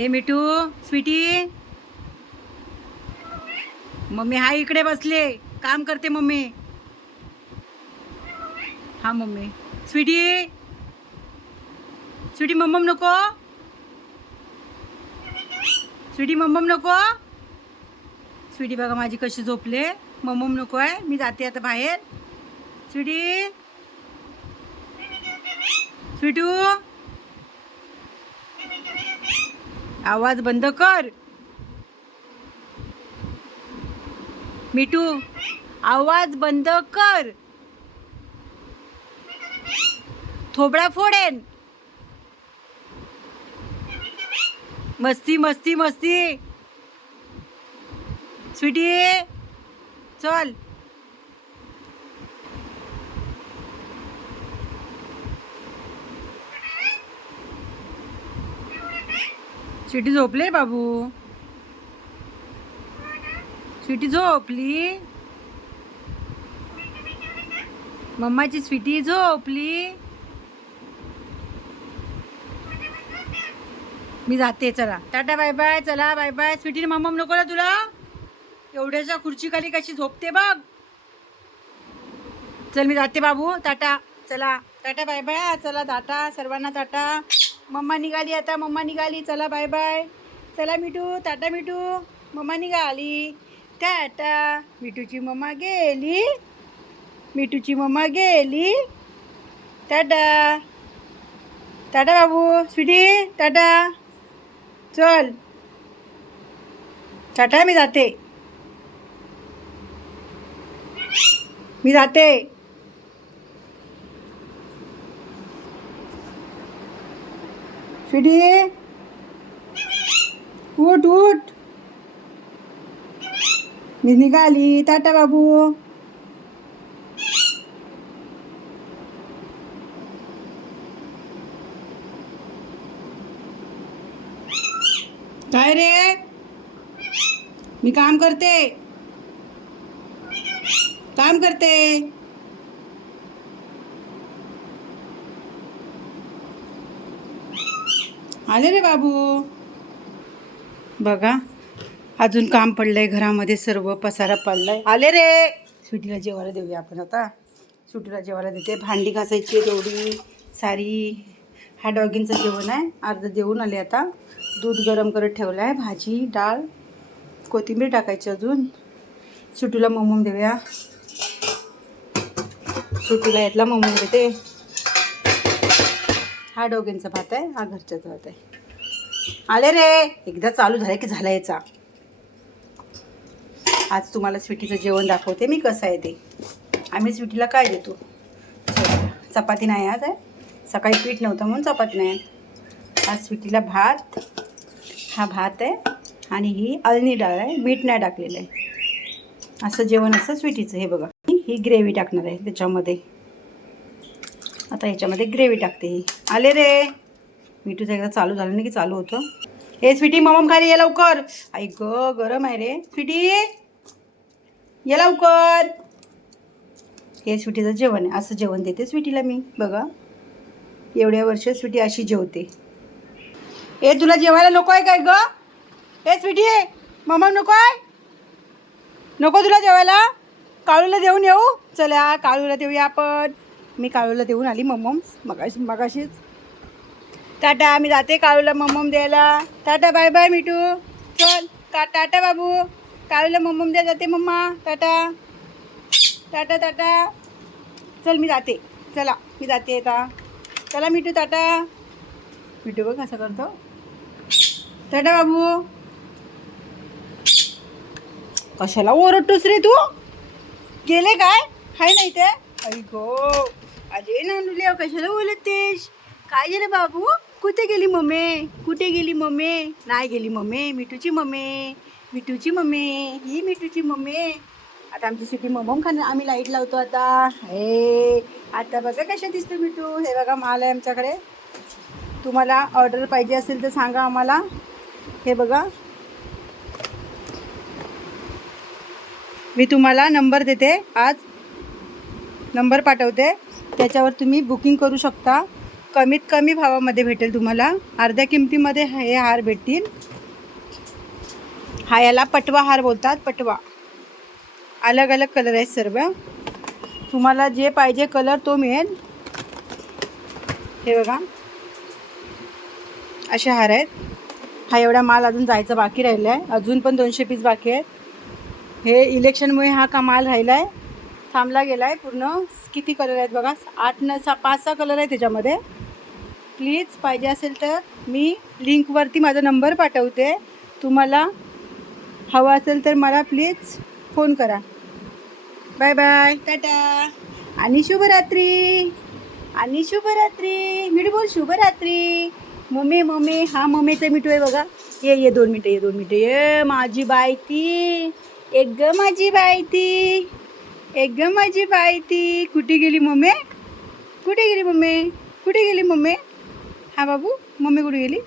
हे मिठू स्वीटी. मम्मी हा इकडे बसले. काम करते मम्मी. हा मम्मी. स्वीटी. स्वीटी मम्मम नको. स्वीटी मम्मम नको. स्वीटी बघा माझी कशी झोपले. मम्मम नको आहे. मी जाते आता बाहेर. स्वीटी. स्वीटू. आवाज बंद कर. मिठू आवाज बंद कर. थोबडा फोडेन मस्ती मस्ती मस्ती. स्वीटी चल. स्वीटी झोपले बाबू? स्वीटी झोपली? मम्माची स्वीटी झोपली? मी जाते चला. टाटा बाय बाय चला बाय बाय. स्वीटीने मम्मा नको ना तुला. एवढ्याच्या खुर्चीखाली कशी झोपते बघ. चल मी जाते बाबू. टाटा चला. Tata bye bye. चला टाटा सर्वांना टाटा. मम्मा निघाली आता. मम्मा निघाली. चला बाय बाय चला मिठू. टाटा मिठू. मम्मा निघाली. टाटा. मिठूची मम्मा गेली. मिठूची मम्मा गेली. टाटा. टाटा बाबू. स्वीटी टाटा. चल. टाटा मी जाते. मी जाते. फिडी. उठ उठ. मी निघाली टाटा बाबू. काय रे? मी काम करते. काम करते. आले रे बाबू. बघा अजून काम पडलंय घरामध्ये सर्व पसारा पडलाय. आले रे. सुटीला जेवायला देऊया आपण आता. सुटीला जेवायला देते. भांडी घासायची तेवढी. सारी. ह्या डॉगींचं जेवण आहे. अर्ध देऊन आले आता. दूध गरम करत ठेवलं आहे भाजी डाळ कोथिंबीर टाकायची अजून. सुटूला मोमोम देऊया. सुटूला यातला मोमोम देते. हा डोग्यांचा भात आहे हा घरच्याचा भात आहे. आले रे एकदा चालू झालं की झाला याचा. आज तुम्हाला स्वीटीचं जेवण दाखवते मी कसं आहे ते. आम्ही स्वीटीला काय देतो? चपाती नाही आज आहे सकाळी पीठ नव्हतं म्हणून चपाती नाही आज. स्वीटीला भात हा भात आहे आणि ही अळणी डाळ आहे मीठ नाही टाकलेलं आहे. असं जेवण असं स्वीटीचं हे बघा. ही ग्रेव्ही टाकणार आहे त्याच्यामध्ये. आता ह्याच्यामध्ये ग्रेव्ही टाकते ही. आले रे. मिठूचं एकदा चालू झालं नाही की चालू होतं. हे स्वीटी ममम खाली ये लवकर. आई ग गरम आहे रे. स्वीटी ये लवकर. हे स्वीटीचं जेवण आहे. असं जेवण देते स्वीटीला मी. बघा. एवढ्या वर्ष स्वीटी अशी जेवते. ए तुला जेवायला नको आहे काय ग? ए स्वीटी ममम नको आहे? नको तुला जेवायला? काळूला देऊन येऊ. चला काळूला देऊया आपण. मी काळूला देऊन आली मम्मम्स मगाशी मगाशीच. टाटा मी जाते काळूला मम्मम द्यायला. टाटा बाय बाय मिठू. चल. का टाटा बाबू. काळूला मम्मम द्या जाते मम्मा. टाटा. टाटा टाटा. चल मी जाते. चला मी जाते आता. चला मिठू टाटा. मिठू बघ कसं करतो. टाटा बाबू. कशाला ओरडतोस रे तू? गेले काय? हाय नाही ते ऐको अरे नांदुल्या कशाला बोलतेस काय झालं बाबू? कुठे गेली मम्मी? कुठे गेली मम्मी? नाही गेली मम्मी मिठूची मम्मी मिठूची मम्मी ही मिठूची मम्मी. आता आमची सिटी मम्मम खाणं आम्ही लाइट लावतो आता. हे आता बघा कशा दिसतो मिठू. हे बघा माल आहे आमच्याकडे. तुम्हाला ऑर्डर पाहिजे असेल तर सांगा आम्हाला. हे बघा. मी तुम्हाला नंबर देते. आज नंबर पाठवते. त्याच्यावर तुम्ही बुकिंग करू शकता. कमीत कमी भावामध्ये भेटेल तुम्हाला. अर्ध्या किमतीमध्ये हे हार भेटतील. हा याला पटवा हार बोलतात पटवा. अलग अलग कलर आहेत सर्व. तुम्हाला जे पाहिजे कलर तो मिळेल. हे बघा. असे हार आहेत. हा एवढा माल अजून जायचा बाकी राहिला आहे अजून पण दोनशे पीस बाकी आहेत. हे इलेक्शनमुळे हा का माल राहिला आहे थांबला गेला आहे पूर्ण. किती कलर आहेत बघा. आठ न सहा पाच सहा कलर आहे त्याच्यामध्ये. प्लीज पाहिजे असेल तर मी लिंकवरती माझा नंबर पाठवते. तुम्हाला हवा असेल तर मला प्लीज फोन करा. बाय बाय टाटा आणि शुभरात्री. आणि शुभरात्री. मिठू बोल शुभरात्री. Mummy mummy. हा मम्मीचं मिठू आहे बघा. ये ये दोन मिनटं ये दोन मिनटं. ये माझी बाय ती. एक ग माझी बाय ती. एक ग माझी बाय ती कुठे गेली मम्मी? कुठे गेली मम्मी? कुठे गेली मम्मी? हा बाबू मम्मी कुठे गेली?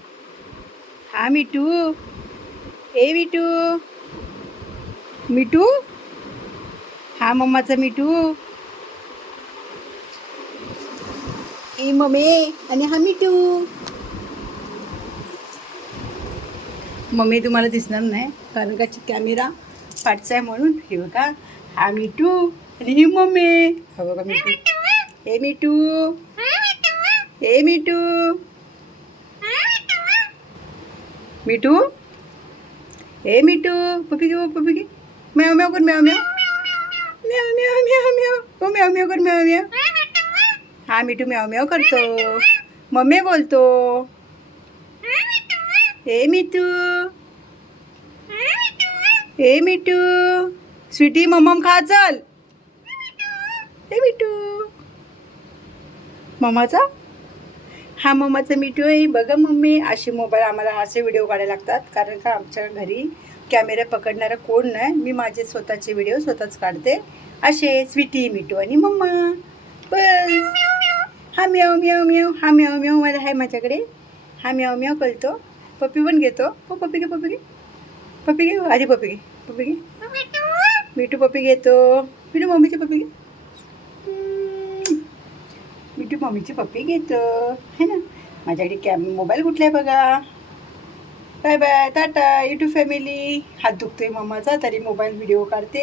हा मिठू. ए मिठू. मिठू? हा मम्माचा मिठू. ए मम्मी आणि हा मिठू. मम्मी तुम्हाला दिसणार नाही कारण का कॅमेरा फाटचा आहे म्हणून हे बघा. हा मिठू आणि ही मम्मी. हा बघा मिठू हे मिठू हे मिठू मिठू हे मिठू पप्पी घे पप्पी घे. म्याव म्याव कर म्याव म्याव. म्याव म्याव म्याव म्याव. ओ म्याव म्याव कर म्याव म्याव. हा मिठू म्याव म्याव करतो. मम्मी बोलतो. हे मिठू हे मिठू स्वीटी मम्मम खा चल. हे मिठू. मम्माचा? हा मम्माचा मिठू आहे. बघा मम्मी असे मोबाईल आम्हाला असे व्हिडिओ काढायला लागतात. कारण का आमच्या घरी कॅमेरा पकडणारा कोण नाही. मी माझे स्वतःचे व्हिडिओ स्वतःच काढते. असे स्वीटी मिठू आणि मम्मा. बस. हा म्याव म्याव म्याव हा म्याव म्याव मला आहे माझ्याकडे. हा म्याव म्याव करतो पप्पी पण घेतो. हो पप्पी घे पप्पी घे. पप्पी घे आधी पप्पी घे. पप्पी घे. मिठू पप्पी घेतो. मिठू मम्मीची पप्पी घे. मिठू मम्मीची पप्पी घेतो. है ना? माझ्याकडे कॅम मोबाईल कुठला आहे बघा? Bye bye tata YouTube family. हात दुखतोय मम्माचा तरी मोबाईल व्हिडिओ काढते.